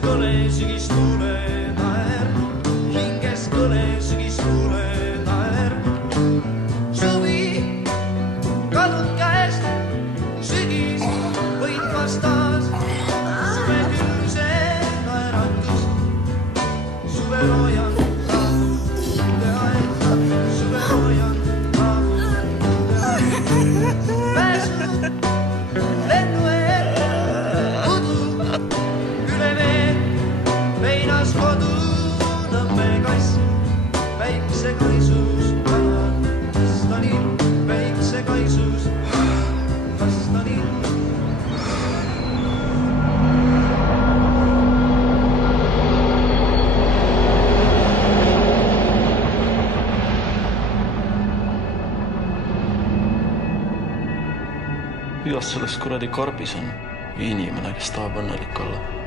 kõle sügistuule naer, hinges kõle sügistuule naer. Suvi kadunud käest, sügis võitvas taas, suve külse naeratus, suve loojan rahude aeg, suve loojan rahude aeg. Pääsunud lennu ette, udu üle vee, veinas kodu Nõmme kass, väikse kaisus kanan, kas ta nii, väikse kaisus, kas ta nii. Kuidas selles kuradi karbis on inimene, kes tahab õnnelik olla?